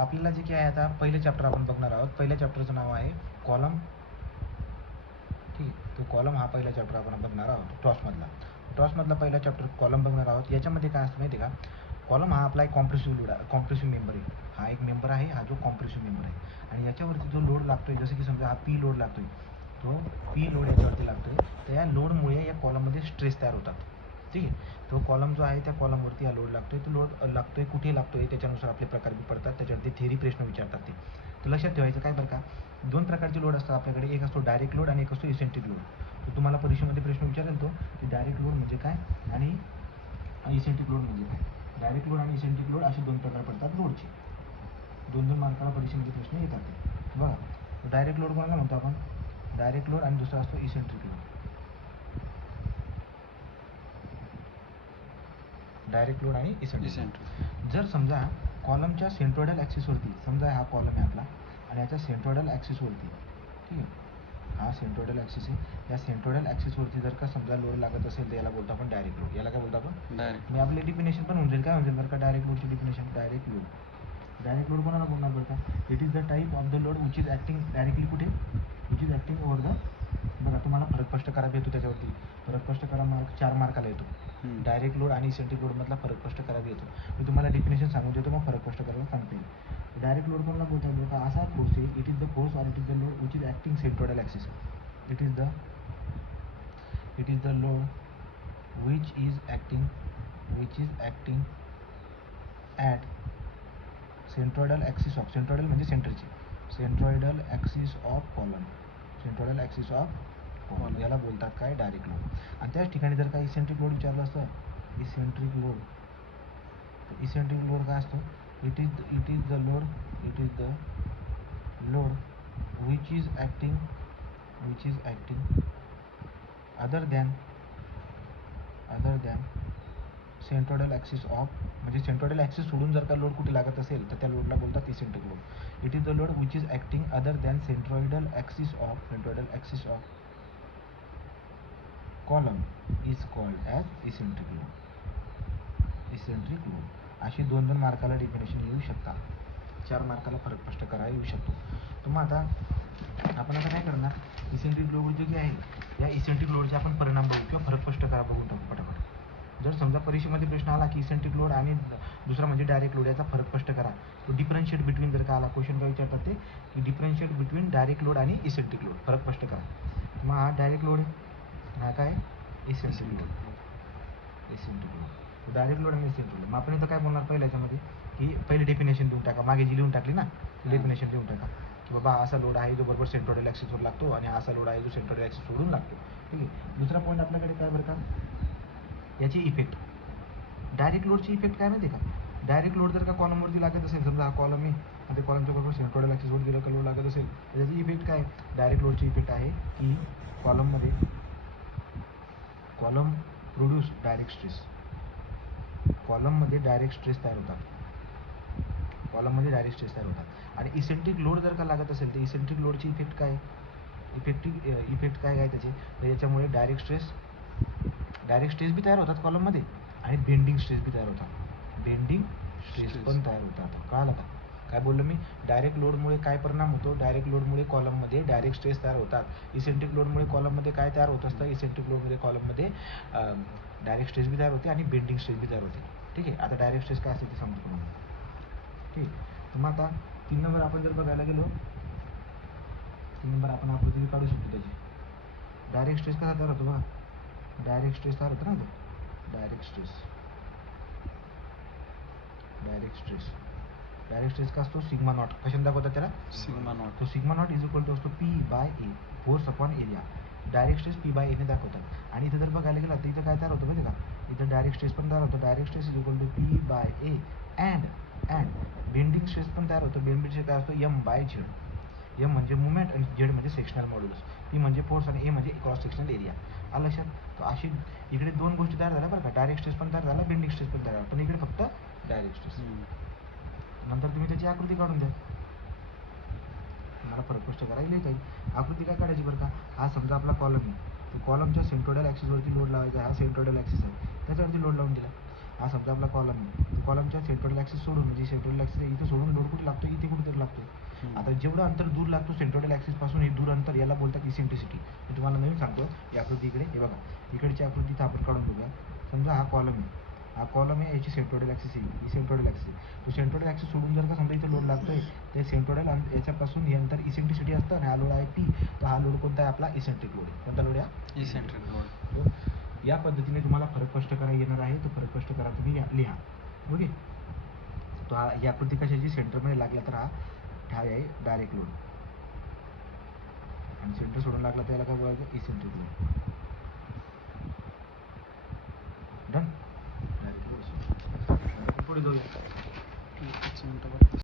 आपल्याला जे काय आहे आता पहिले चॅप्टर आपण बघणार आहोत. पहिल्या चॅप्टरचं नाव आहे कॉलम. ठीक आहे, तो कॉलम हा पहिला चॅप्टर आपण बघणार आहोत. टॉसमधला पहिला चॅप्टर कॉलम बघणार आहोत. याच्यामध्ये काय असतं माहिती आहे का, कॉलम हा आपला एक कॉम्प्रेसिव्ह मेंबर आहे. हा एक मेंबर आहे, हा जो कॉम्प्रेसिव्ह मेंबर आहे. आणि याच्यावरती जो लोड लागतोय, जसं की समजा हा पी लोड लागतोय, तो पी लोड याच्यावरती लागतोय, तर या लोडमुळे या कॉलममध्ये स्ट्रेस तयार होतात. ठीक आहे, तो कॉलम जो आहे त्या कॉलमवरती हा लोड लागतोय. तो लोड लागतोय कुठे लागतोय त्याच्यानुसार आपले प्रकार बी पडतात. त्याच्यावरती थेरी प्रश्न विचारतात ते. तर लक्षात ठेवायचं काय बरं का, दोन प्रकारचे लोड असतात आपल्याकडे. एक असतो डायरेक्ट लोड आणि एक असतो इसेंट्रिक लोड. तर तुम्हाला परीक्षेमध्ये प्रश्न विचारेल तो की डायरेक्ट लोड म्हणजे काय आणि इसेंट्रिक लोड म्हणजे काय. डायरेक्ट लोड आणि इसेंट्रिक लोड असे दोन प्रकार पडतात लोडचे. 2-2 मार्काला परीक्षेमध्ये प्रश्न येतात ते. बघा, डायरेक्ट लोड कोणाला म्हणतो आपण, डायरेक्ट लोड, आणि दुसरा असतो इसेंट्रिक लोड. डायरेक्ट लोड आणि इसेंट्रिक. जर समजा कॉलमच्या सेंट्रोइडल ॲक्सिसवरती, समजा हा कॉलम आहे आपला आणि याच्या सेंट्रोइडल ॲक्सिसवरती, ठीक आहे, हा सेंट्रोइडल ॲक्सिस आहे. या सेंट्रोइडल ॲक्सिसवरती जर का समजा लोड लागत असेल तर याला बोलतो आपण डायरेक्ट लोड. याला काय बोलतो आपण, डायरेक्ट. मी आपले डिफिनेशन पण होऊन जाईल. काय होऊन जाईल बरं का डायरेक्ट लोडची definition, direct load. Direct load कोणाला बोलणार बरं का, it is the type of the load which is acting directly कुठे, which is acting over the. बघा, तुम्हाला फरक स्पष्ट करायला येतो त्याच्यावरती. फरक स्पष्ट करा मार्क 4 मार्काला येतो. डायरेक्ट लोड आणि इसेंट्रिक लोडमधला फरक स्पष्ट करायला येतो. मी तुम्हाला डिफिनेशन सांगून देतो, मग फरक स्पष्ट करायला सांगता येईल. डायरेक्ट लोड कोणाला बोलतात बघा, असा फोर्स आहे, it is the force or it is the load which is acting centroidal axis. It is the load which is acting at centroidal axis of, centroidal म्हणजे सेंटरची, centroidal axis of column, याला बोलतात काय, direct load. आणि त्याच ठिकाणी जर का इसेंट्रिक लोड विचारलं असतं, इसेंट्रिक लोड काय असतो, it is the load which is acting other than centroidal axis of, म्हणजे सेंट्रोइडल ॲक्सिस सोडून जर का लोड कुठे लागत असेल तर त्या लोडला बोलतात eccentric load. It is the load which is acting other than centroidal axis of column is called as eccentric load. अशी 2-2 मार्काला डिफिनेशन येऊ शकतात. 4 मार्काला फरक स्पष्ट करायला येऊ शकतो. तर मग आता आपण काय करणार, इसेंट्रिक लोड जे आहे, या इसेंट्रिक लोडचे आपण परिणाम बघू किंवा फरक स्पष्ट करा बघू टाकू पटापट. जर समजा परीक्षेमध्ये प्रश्न आला की इसेंट्रिक लोड आणि दुसरा म्हणजे डायरेक्ट लोड याचा फरक स्पष्ट करा, तो डिफरन्शिएट बिटवीन जर का आला क्वेश्चन काय विचारतात ते की डिफरन्शिएट बिटवीन डायरेक्ट लोड आणि इसेंट्रिक लोड, फरक स्पष्ट करा. मग हा डायरेक्ट लोड आहे, हा काय इसेंट्रिक लोड. डायरेक्ट लोड आणि इसेंट्रिक लोड. मग आपण इथं काय बोलणार पहिल्या याच्यामध्ये की पहिले डेफिनेशन देऊन टाका, मागे जी लिहून टाकली ना डेफिनेशन देऊन टाका की बाबा असा लोड आहे जो बरोबर सेंट्रोइडल ॲक्सिसवर लागतो आणि असा लोड आहे जो सेंट्रोइडल ॲक्सिस सोडून लागतो. ठीक आहे, दुसरा पॉईंट आपल्याकडे काय बरं का, याची इफेक्ट. डायरेक्ट लोडची इफेक्ट काय माहिती आहे का, डायरेक्ट लोड जर का कॉलमवरती लागत असेल, समजा हा कॉलम आहे आणि ते कॉलमच्या बरोबर सेंट्रोइडल ॲक्सिसवर जर का लोड लागत असेल तर त्याची इफेक्ट काय, डायरेक्ट लोडची इफेक्ट आहे की कॉलम प्रोड्यूस डायरेक्ट स्ट्रेस. कॉलममध्ये डायरेक्ट स्ट्रेस तयार होतात. आणि इसेंट्रिक लोड जर का लागत असेल तर इसेंट्रिक लोडची इफेक्ट काय, इफेक्ट काय त्याचे, तर याच्यामुळे डायरेक्ट स्ट्रेस बी तयार होतात कॉलममध्ये आणि बेंडिंग स्ट्रेस बी तयार होतात. कळालं का, काय बोललो मी, डायरेक्ट लोडमुळे काय परिणाम होतो, डायरेक्ट लोडमुळे कॉलममध्ये डायरेक्ट स्ट्रेस तयार होतात. इसेंट्रिक लोडमुळे कॉलममध्ये काय तयार होत असतं, इसेंट्रिक लोडमध्ये कॉलममध्ये डायरेक्ट स्ट्रेस बी तयार होते आणि बेंडिंग स्ट्रेस बी तयार होते. ठीक आहे, आता डायरेक्ट स्ट्रेस काय असते ते सांगतो तुम्हाला. ठीक आहे, मग आता 3 नंबर आपण जर बघायला गेलो, 3 नंबर आपण आकृती काढू शकतो त्याची. डायरेक्ट स्ट्रेस कसा तयार होतो बघा, डायरेक्ट स्ट्रेस तयार होतो ना, तो डायरेक्ट स्ट्रेस का असतो, सिग्मा नॉट. कशाने दाखवतात त्याला, सिग्मा नॉट. तो sigma naught is equal to असतो P/A, force upon area. Direct stress P/A ने दाखवतात. आणि इथं जर बघायला गेला तर इथं काय तयार होतं माहिती का, इथं डायरेक्ट स्ट्रेस पण तयार होतो. Direct stress is equal to P/A and bending stress पण तयार होतो. बेंडिंग स्ट्रेस काय असतो, M/Z. M म्हणजे मुवमेंट आणि Z म्हणजे सेक्शनल मॉड्युलस, P म्हणजे फोर्स आणि A म्हणजे क्रॉस सेक्शनल एरिया. आलं लक्षात. तर अशी इकडे 2 गोष्टी तयार झाल्या बरं का, डायरेक्ट स्ट्रेस पण तयार झाला, बेंडिंग स्ट्रेस पण तयार झाला, पण इकडे फक्त डायरेक्ट स्ट्रेस. नंतर तुम्ही त्याची आकृती काढून द्या, मला फरक स्पष्ट करायला येईल. आकृती काय काढायची बरं का, हा समजा आपला कॉलम आहे, तर कॉलमच्या सेंट्रोइडल ॲक्सिसवरती लोड लावायचा आहे. हा सेंट्रोइडल ॲक्सिस आहे, त्याच्यावरती लोड लावून दिला. हा समजा आपला कॉलम आहे, कॉलमच्या सेंट्रल ॲक्सिस सोडून, म्हणजे सेंट्रल ॲक्सिस इथे सोडून लोड कुठे लागतो, इथे कुठेतरी लागतो. आता जेवढं अंतर दूर लागतो सेंट्रल ॲक्सिसपासून, हे दूर अंतर याला बोलतात इसेंट्रिसिटी. मी तुम्हाला नवीन सांगतो, ही आकृती इकडे हे बघा, इकडची आकृती इथं आपण काढून बघूया. समजा हा कॉलम आहे, हा कॉलम आहे, याची सेंट्रोइडल ॲक्सिस आहे, ही सेंट्रोइडल ॲक्सिस आहे. तो सेंट्रोइडल ॲक्सिस सोडून जर का समजा इथं लोड लागतोय, ते सेंट्रोइडल याच्यापासून हे अंतर इसेंट्रिसिटी असतं, आणि हा लोड आहे P. तर हा लोड कोणता आहे आपला, इसेंट्रिक लोड आहे. कोणता लोड आहे, इसेंट्रिक लोड. तो या पद्धतीने तुम्हाला फरक स्पष्ट करा येणार आहे. तो फरक स्पष्ट करा, तुम्ही लिहा. ओके. तो हा ही आकृती कशाची, सेंटरमध्ये लागला तर हा आहे डायरेक्ट लोड, आणि सेंटर सोडून लागला तर याला काय बोलायचं, इसेंट्रिक लोड.